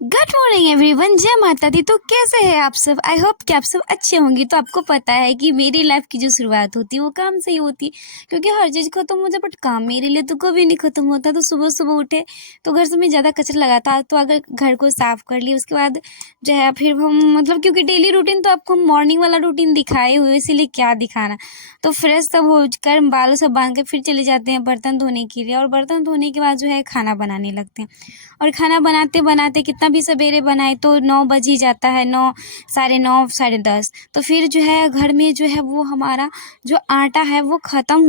Good morning everyone, जय माता दी। तो कैसे हैं आप सब? आई होप कि आप सब अच्छे होंगे। तो आपको पता है कि मेरी लाइफ की जो शुरुआत होती है वो काम से ही होती है, क्योंकि हर चीज़ खत्म हो जाए बट काम मेरे लिए तो कभी नहीं खत्म होता। तो सुबह सुबह उठे तो घर से मैं ज़्यादा कचरा लगाता, तो अगर घर को साफ कर लिया उसके बाद जो है फिर हम मतलब क्योंकि डेली रूटीन तो आपको मॉर्निंग वाला रूटीन दिखाए हुए, इसीलिए क्या दिखाना। तो फ्रेश सब हो कर बालों सब बांध के फिर चले जाते हैं बर्तन धोने के लिए, और बर्तन धोने के बाद जो है खाना बनाने लगते हैं। और खाना बनाते बनाते कितना भी सवेरे बनाए तो 9 बज ही जाता है, 9 साढ़े 9 साढ़े 10। तो फिर जो है घर में जो है वो हमारा जो आटा है वो ख़त्म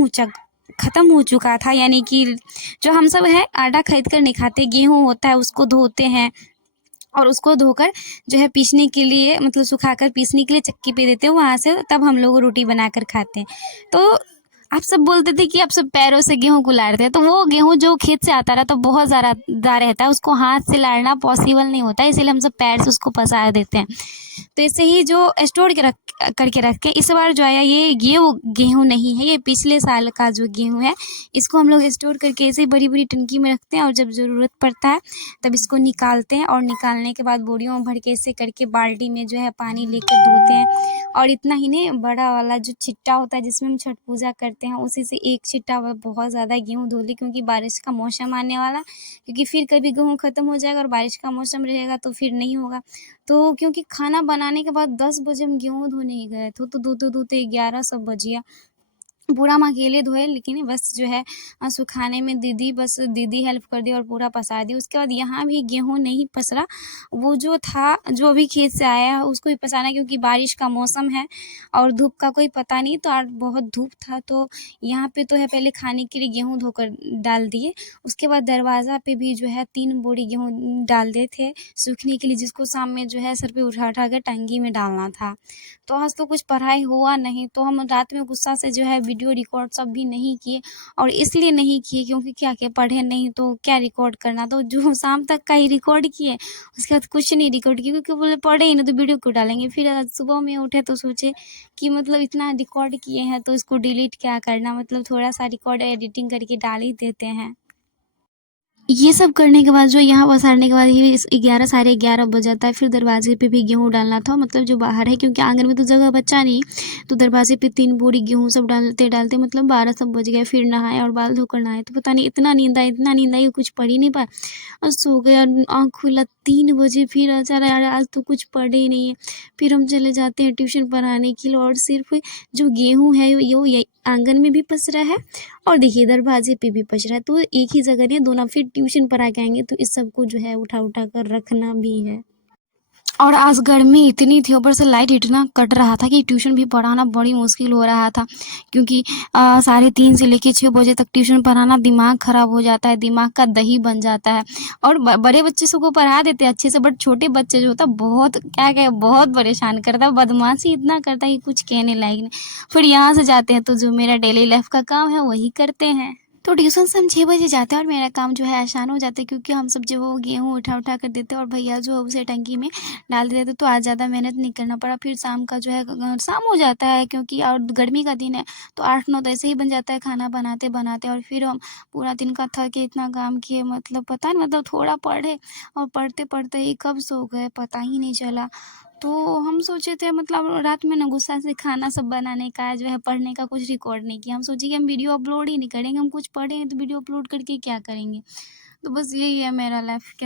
हो चुका था। यानी कि जो हम सब है आटा खरीद कर नहीं खाते, गेहूँ होता है उसको धोते हैं और उसको धोकर जो है पीसने के लिए मतलब सुखाकर पीसने के लिए चक्की पे देते हैं, वहाँ से तब हम लोग रोटी बनाकर खाते हैं। तो आप सब बोलते थे कि आप सब पैरों से गेहूँ को लाड़ते हैं, तो वो गेहूँ जो खेत से आता रहा तो बहुत ज़्यादा रहता है, उसको हाथ से लाड़ना पॉसिबल नहीं होता है, इसीलिए हम सब पैर से उसको पसार देते हैं। तो ऐसे ही जो स्टोर करके रख के इस बार जो आया ये वो गेहूँ नहीं है, ये पिछले साल का जो गेहूँ है, इसको हम लोग स्टोर करके ऐसे ही बड़ी बड़ी टंकी में रखते हैं, और जब ज़रूरत पड़ता है तब इसको निकालते हैं, और निकालने के बाद बोरियों में भर के ऐसे करके बाल्टी में जो है पानी लेकर धोते हैं। और इतना ही नहीं, बड़ा वाला जो छिट्टा होता है जिसमें हम छठ पूजा करते हैं, उसी से एक छिट्टा बहुत ज़्यादा गेहूँ धो ली, क्योंकि बारिश का मौसम आने वाला, क्योंकि फिर कभी गेहूँ ख़त्म हो जाएगा और बारिश का मौसम रहेगा तो फिर नहीं होगा। तो क्योंकि खाना बनाने के बाद 10 बजे हम गेहूँ धोने ही गए थे, तो धोते-धोते 11 सब बज गया। पूरा हम अकेले धोए, लेकिन बस जो है सुखाने में दीदी हेल्प कर दी और पूरा पसा दी। उसके बाद यहाँ भी गेहूँ नहीं पसरा, वो जो था जो अभी खेत से आया है उसको भी पसाना है, क्योंकि बारिश का मौसम है और धूप का कोई पता नहीं। तो आज बहुत धूप था, तो यहाँ पे तो है पहले खाने के लिए गेहूँ धोकर डाल दिए। उसके बाद दरवाज़ा पे भी जो है 3 बोरी गेहूँ डाल दिए थे सूखने के लिए, जिसको शाम में जो है सर पे उठा कर टंकी में डालना था। तो आज तो कुछ पढ़ाई हुआ नहीं, तो हम रात में गुस्सा से जो है वीडियो रिकॉर्ड सब भी नहीं किए, और इसलिए नहीं किए क्योंकि क्या पढ़े नहीं तो क्या रिकॉर्ड करना। तो जो शाम तक का ही रिकॉर्ड किए, उसके बाद कुछ नहीं रिकॉर्ड किए, क्योंकि बोले पढ़े ही ना तो वीडियो क्यों डालेंगे। फिर आज सुबह में उठे तो सोचे कि मतलब इतना रिकॉर्ड किए हैं तो इसको डिलीट क्या करना, मतलब थोड़ा सा रिकॉर्ड एडिटिंग करके डाल ही देते हैं। ये सब करने के बाद जो यहाँ पसारने के बाद ही 11 साढ़े 11 बज जाता है। फिर दरवाजे पे भी गेहूँ डालना था, मतलब जो बाहर है, क्योंकि आंगन में तो जगह बचा नहीं, तो दरवाजे पे 3 बोरी गेहूँ सब डालते मतलब 12 सब बज गए। फिर नहाए और बाल धोकर नहाए, तो पता नहीं इतना नींद आई कुछ पढ़ ही नहीं पाया और सो गए। और आँख खुला 3 बजे, फिर अचानक यार आज तो कुछ पढ़े ही नहीं है। फिर हम चले जाते हैं ट्यूशन पढ़ाने के लिए, और सिर्फ जो गेहूँ है ये आंगन में भी पस रहा है और देखिए दरवाजे पे भी पच रहा है, तो एक ही जगह नहीं दोनों, फिर ट्यूशन पढ़ा के आएंगे तो इस सब को जो है उठा उठा कर रखना भी है। और आज गर्मी इतनी थी, ऊपर से लाइट इतना कट रहा था कि ट्यूशन भी पढ़ाना बड़ी मुश्किल हो रहा था, क्योंकि 3:30 से लेके 6 बजे तक ट्यूशन पढ़ाना दिमाग ख़राब हो जाता है, दिमाग का दही बन जाता है। और बड़े बच्चे सबको पढ़ा देते हैं अच्छे से, बट छोटे बच्चे जो होता है बहुत बहुत परेशान करता है, बदमाशी इतना करता है कि कुछ कहने लायक नहीं। फिर यहाँ से जाते हैं तो जो मेरा डेली लाइफ का काम है वही करते हैं। तो ट्यूशन से हम 6 बजे जाते हैं और मेरा काम जो है आसान हो जाता है, क्योंकि हम सब जो वो गेहूँ उठा कर देते हैं और भैया जो है उसे टंकी में डाल देते थे, तो आज ज़्यादा मेहनत नहीं करना पड़ा। फिर शाम का जो है शाम हो जाता है, क्योंकि और गर्मी का दिन है, तो 8-9 तो ऐसे ही बन जाता है खाना बनाते बनाते। और फिर हम पूरा दिन का थक के इतना काम किए, मतलब पता नहीं, मतलब थोड़ा पढ़े और पढ़ते पढ़ते ही कब सो गए पता ही नहीं चला। तो हम सोचे थे मतलब रात में ना गुस्सा से खाना सब बनाने का जो है, पढ़ने का कुछ रिकॉर्ड नहीं किया। हम सोचे कि हम वीडियो अपलोड ही नहीं करेंगे, हम कुछ पढ़ेंगे तो वीडियो अपलोड करके क्या करेंगे। तो बस यही है मेरा लाइफ। क्या